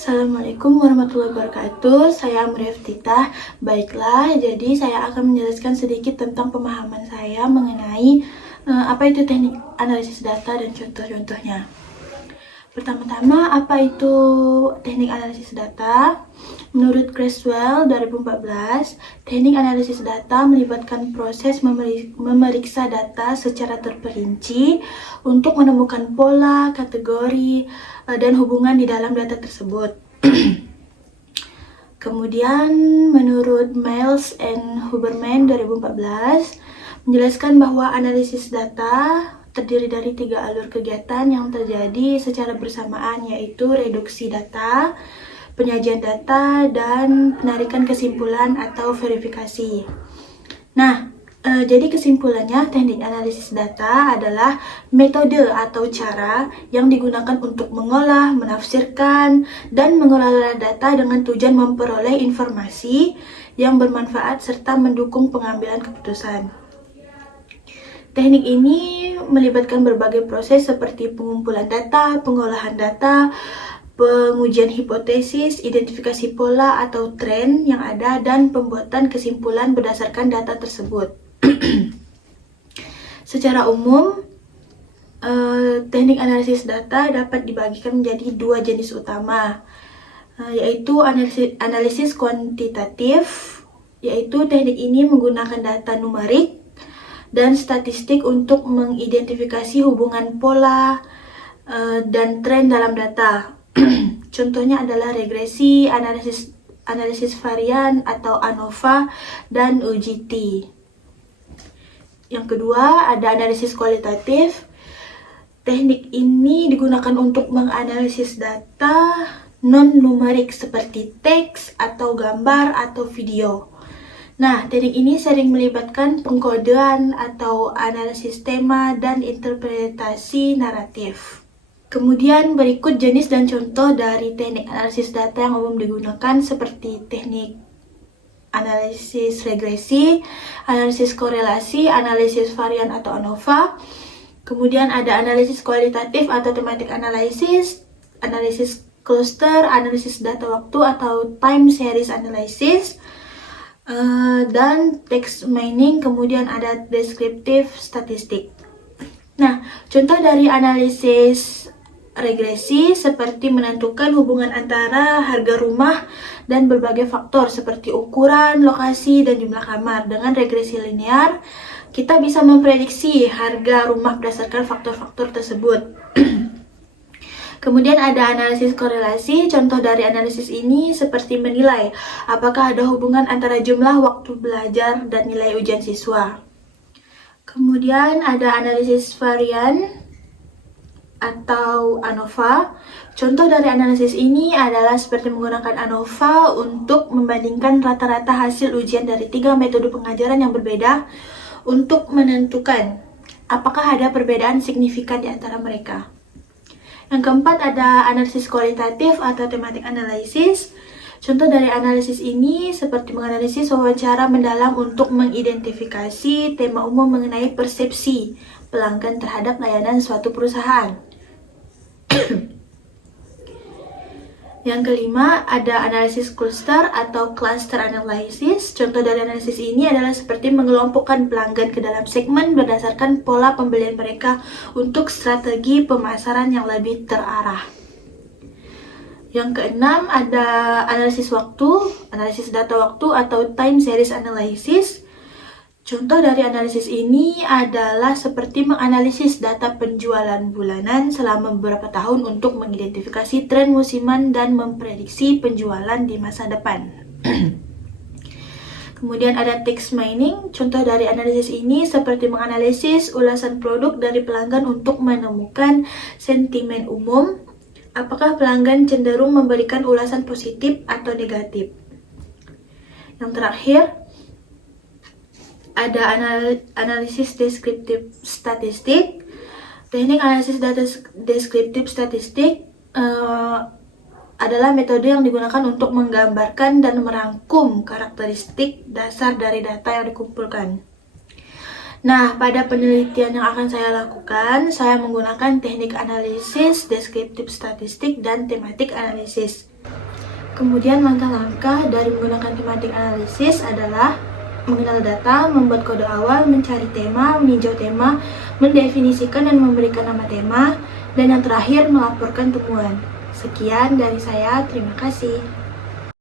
Assalamualaikum warahmatullahi wabarakatuh. Saya Amreftitah. Baiklah, jadi saya akan menjelaskan sedikit tentang pemahaman saya mengenai apa itu teknik analisis data dan contoh-contohnya. Pertama-tama, apa itu teknik analisis data? Menurut Creswell 2014, teknik analisis data melibatkan proses memeriksa data secara terperinci untuk menemukan pola, kategori, dan hubungan di dalam data tersebut. Kemudian, menurut Miles and Huberman 2014, menjelaskan bahwa analisis data terdiri dari 3 alur kegiatan yang terjadi secara bersamaan, yaitu reduksi data, penyajian data, dan penarikan kesimpulan atau verifikasi. Nah, jadi kesimpulannya, teknik analisis data adalah metode atau cara yang digunakan untuk mengolah, menafsirkan, dan mengelola data dengan tujuan memperoleh informasi yang bermanfaat serta mendukung pengambilan keputusan. Teknik ini melibatkan berbagai proses seperti pengumpulan data, pengolahan data, pengujian hipotesis, identifikasi pola atau tren yang ada, dan pembuatan kesimpulan berdasarkan data tersebut. Secara umum, teknik analisis data dapat dibagikan menjadi 2 jenis utama, yaitu analisis kuantitatif, yaitu teknik ini menggunakan data numerik dan statistik untuk mengidentifikasi hubungan pola dan tren dalam data. Contohnya adalah regresi, analisis varian atau ANOVA, dan UGT. Yang kedua, ada analisis kualitatif. Teknik ini digunakan untuk menganalisis data non-numerik seperti teks atau gambar atau video. Nah, teknik ini sering melibatkan pengkodean atau analisis tema dan interpretasi naratif. Kemudian berikut jenis dan contoh dari teknik analisis data yang umum digunakan seperti teknik analisis regresi, analisis korelasi, analisis varian atau ANOVA. Kemudian ada analisis kualitatif atau thematic analysis, analisis cluster, analisis data waktu atau time series analysis, dan text mining, kemudian ada deskriptif statistik. Nah, contoh dari analisis regresi seperti menentukan hubungan antara harga rumah dan berbagai faktor seperti ukuran, lokasi, dan jumlah kamar. Dengan regresi linear, kita bisa memprediksi harga rumah berdasarkan faktor-faktor tersebut. Kemudian ada analisis korelasi. Contoh dari analisis ini seperti menilai apakah ada hubungan antara jumlah waktu belajar dan nilai ujian siswa. Kemudian ada analisis varian atau ANOVA. Contoh dari analisis ini adalah seperti menggunakan ANOVA untuk membandingkan rata-rata hasil ujian dari 3 metode pengajaran yang berbeda untuk menentukan apakah ada perbedaan signifikan di antara mereka. Yang keempat ada analisis kualitatif atau thematic analysis. Contoh dari analisis ini seperti menganalisis wawancara mendalam untuk mengidentifikasi tema umum mengenai persepsi pelanggan terhadap layanan suatu perusahaan. Yang kelima ada analisis cluster atau cluster analysis. Contoh dari analisis ini adalah seperti mengelompokkan pelanggan ke dalam segmen berdasarkan pola pembelian mereka untuk strategi pemasaran yang lebih terarah. Yang keenam ada analisis waktu, analisis data waktu atau time series analysis. Contoh dari analisis ini adalah seperti menganalisis data penjualan bulanan selama beberapa tahun untuk mengidentifikasi tren musiman dan memprediksi penjualan di masa depan. Kemudian ada text mining. Contoh dari analisis ini seperti menganalisis ulasan produk dari pelanggan untuk menemukan sentimen umum. Apakah pelanggan cenderung memberikan ulasan positif atau negatif? Yang terakhir, ada analisis deskriptif statistik. Teknik analisis data deskriptif statistik adalah metode yang digunakan untuk menggambarkan dan merangkum karakteristik dasar dari data yang dikumpulkan. Nah, pada penelitian yang akan saya lakukan, saya menggunakan teknik analisis deskriptif statistik dan thematic analysis. Kemudian langkah-langkah dari menggunakan thematic analysis adalah mengenal data, membuat kode awal, mencari tema, meninjau tema, mendefinisikan dan memberikan nama tema, dan yang terakhir melaporkan temuan. Sekian dari saya, terima kasih.